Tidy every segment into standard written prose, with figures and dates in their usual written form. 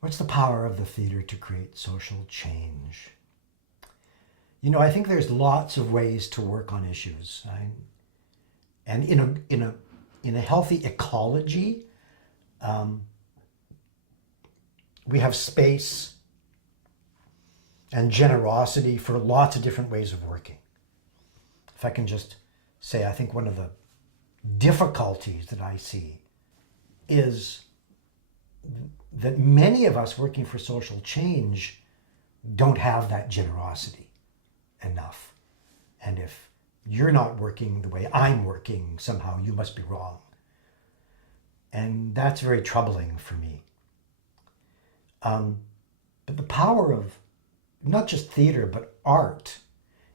What's the power of the theater to create social change? I think there's lots of ways to work on issues. And in a healthy ecology, um, we have space and generosity for lots of different ways of working. If I can just say, I think one of the difficulties that I see is that many of us working for social change don't have that generosity enough. And if you're not working the way I'm working, somehow you must be wrong. And that's very troubling for me. But the power of not just theater, but art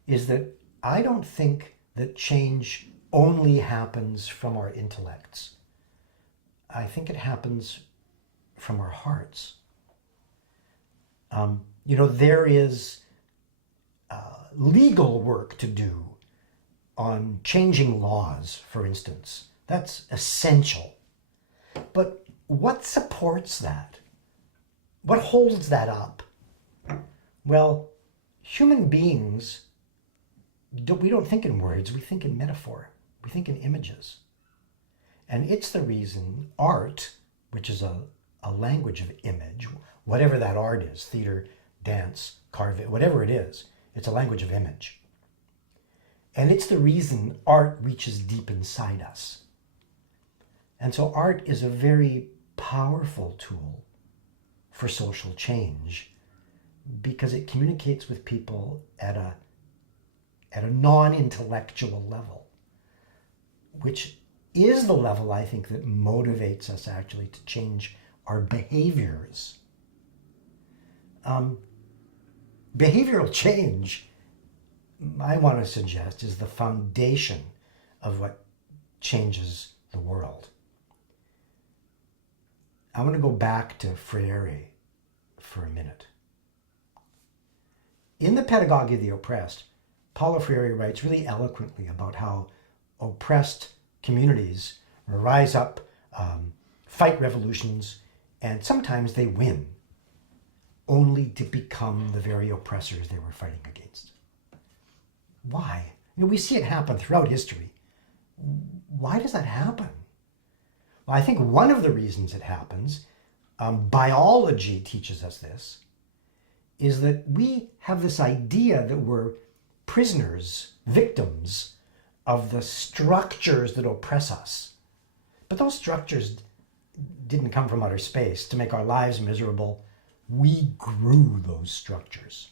is that I don't think that change only happens from our intellects. I think it happens from our hearts. There is legal work to do on changing laws, for instance. That's essential. But what supports that? What holds that up? Well, human beings, we don't think in words, we think in metaphor. We think in images. And it's the reason art, which is a language of image, whatever that art is, theater, dance, carving, whatever it is, it's a language of image. And it's the reason art reaches deep inside us. And so art is a very powerful tool for social change because it communicates with people at a non-intellectual level, which is the level, I think, that motivates us actually to change our behaviors. Behavioral change, I want to suggest, is the foundation of what changes the world. I want to go back to Freire for a minute. In The Pedagogy of the Oppressed, Paulo Freire writes really eloquently about how oppressed communities rise up, fight revolutions, and sometimes they win, only to become the very oppressors they were fighting against. Why? We see it happen throughout history. Why does that happen? Well, I think one of the reasons it happens, biology teaches us this, is that we have this idea that we're prisoners, victims of the structures that oppress us. But those structures didn't come from outer space to make our lives miserable. We grew those structures.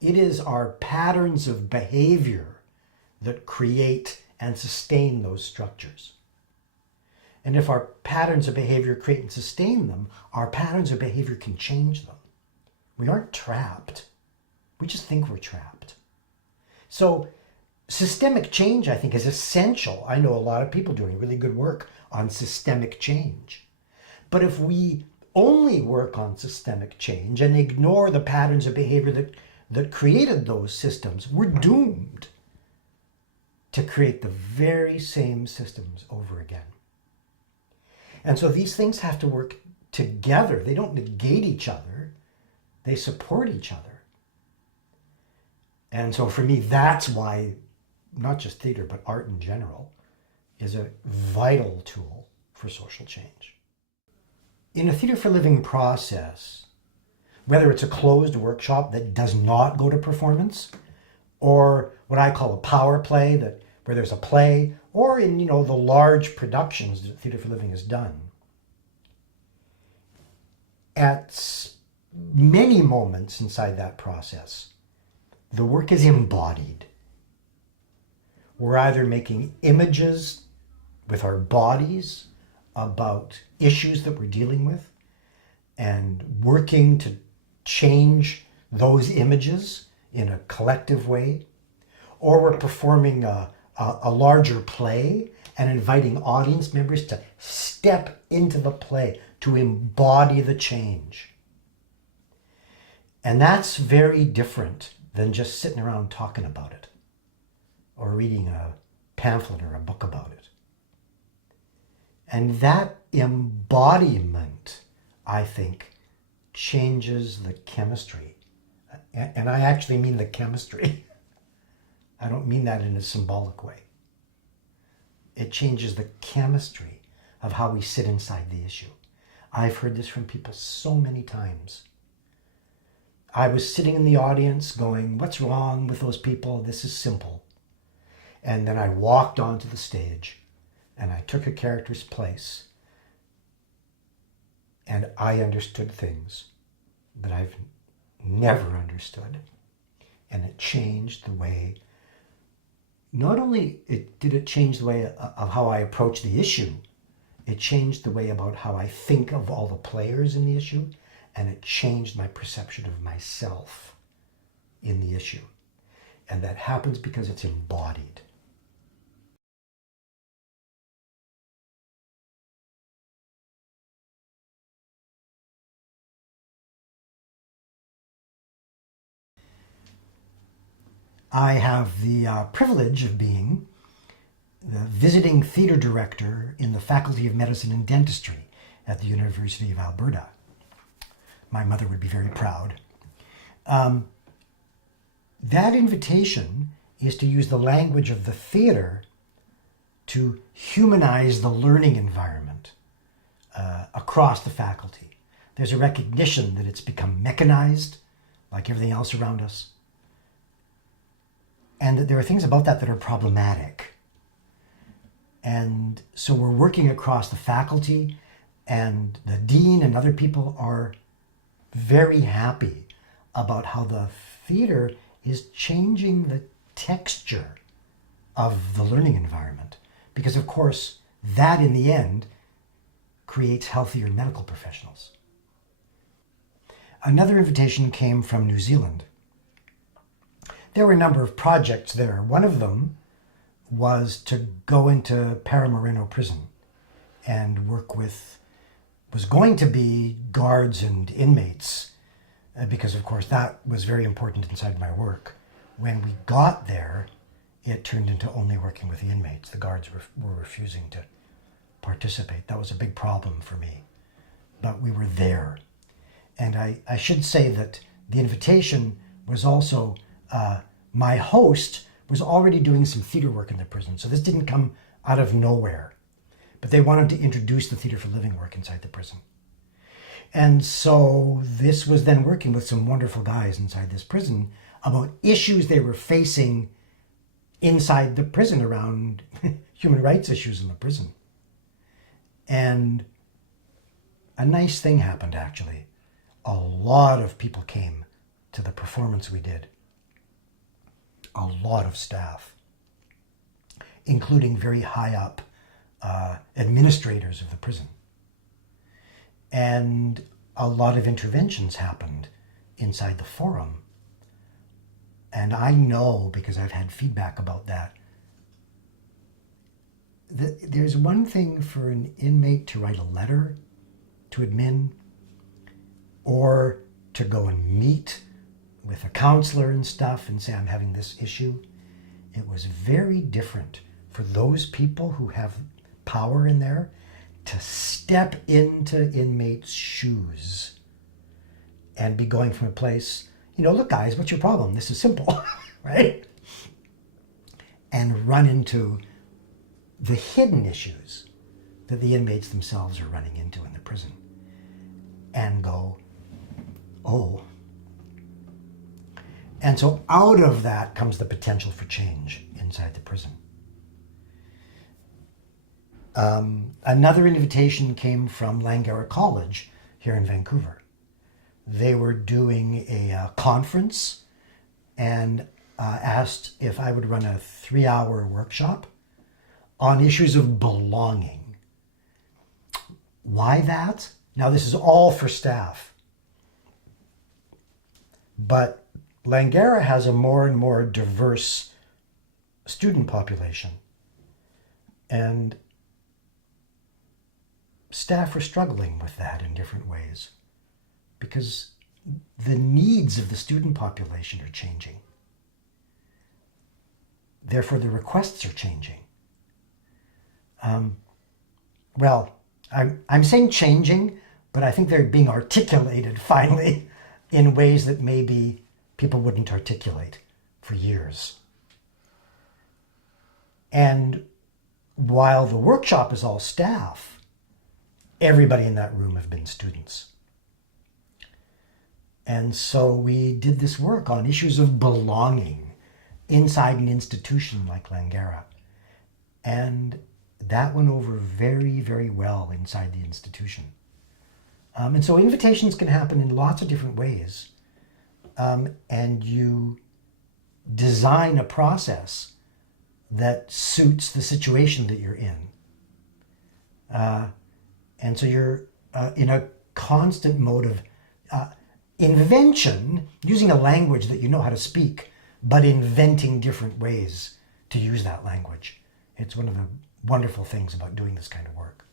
It is our patterns of behavior that create and sustain those structures. And if our patterns of behavior create and sustain them, our patterns of behavior can change them. We aren't trapped. We just think we're trapped. So systemic change, I think, is essential. I know a lot of people doing really good work on systemic change. But if we only work on systemic change and ignore the patterns of behavior that created those systems, we're doomed to create the very same systems over again. And so these things have to work together. They don't negate each other. They support each other. And so for me, that's why not just theater, but art in general is a vital tool for social change. In a theater for living process, whether it's a closed workshop that does not go to performance, or what I call a power play, where there's a play, or in the large productions that Theater for Living has done, at many moments inside that process, the work is embodied. We're either making images with our bodies about issues that we're dealing with and working to change those images in a collective way, or we're performing a larger play and inviting audience members to step into the play, to embody the change. And that's very different than just sitting around talking about it or reading a pamphlet or a book about it. And that embodiment I think, changes the chemistry. And I actually mean the chemistry. I don't mean that in a symbolic way. It changes the chemistry of how we sit inside the issue. I've heard this from people so many times. I was sitting in the audience going, what's wrong with those people? This is simple. And then I walked onto the stage and I took a character's place and I understood things that I've never understood. And it changed the way, not only did it change the way of how I approach the issue, it changed the way about how I think of all the players in the issue, and it changed my perception of myself in the issue. And that happens because it's embodied. I have the privilege of being the visiting theatre director in the Faculty of Medicine and Dentistry at the University of Alberta. My mother would be very proud. That invitation is to use the language of the theatre to humanize the learning environment across the faculty. There's a recognition that it's become mechanized, like everything else around us, and that there are things about that that are problematic. And so we're working across the faculty, and the dean and other people are very happy about how the theater is changing the texture of the learning environment. Because of course, that in the end creates healthier medical professionals. Another invitation came from New Zealand. There were a number of projects there. One of them was to go into Paramaribo prison and work with, was going to be guards and inmates, because of course that was very important inside my work. When we got there, it turned into only working with the inmates. The guards were refusing to participate. That was a big problem for me, but we were there. And I should say that the invitation was also, my host was already doing some theater work in the prison. So this didn't come out of nowhere, but they wanted to introduce the Theatre for Living work inside the prison. And so this was then working with some wonderful guys inside this prison about issues they were facing inside the prison around human rights issues in the prison. And a nice thing happened, actually. A lot of people came to the performance we did. A lot of staff, including very high up administrators of the prison. And a lot of interventions happened inside the forum. And I know, because I've had feedback about that there's one thing for an inmate to write a letter to admin, or to go and meet with a counselor and stuff and say, I'm having this issue. It was very different for those people who have power in there to step into inmates' shoes and be going from a place, look guys, what's your problem? This is simple, right? And run into the hidden issues that the inmates themselves are running into in the prison and go, oh. And so out of that comes the potential for change inside the prison. Another invitation came from Langara College here in Vancouver. They were doing a conference and asked if I would run a 3-hour workshop on issues of belonging. Why that? Now, this is all for staff. But Langara has a more and more diverse student population. And staff are struggling with that in different ways because the needs of the student population are changing. Therefore, the requests are changing. I'm saying changing, but I think they're being articulated finally in ways that maybe people wouldn't articulate for years. And while the workshop is all staff, everybody in that room have been students. And so we did this work on issues of belonging inside an institution like Langara. And that went over very, very well inside the institution. And so invitations can happen in lots of different ways. And you design a process that suits the situation that you're in. And so you're in a constant mode of invention, using a language that you know how to speak, but inventing different ways to use that language. It's one of the wonderful things about doing this kind of work.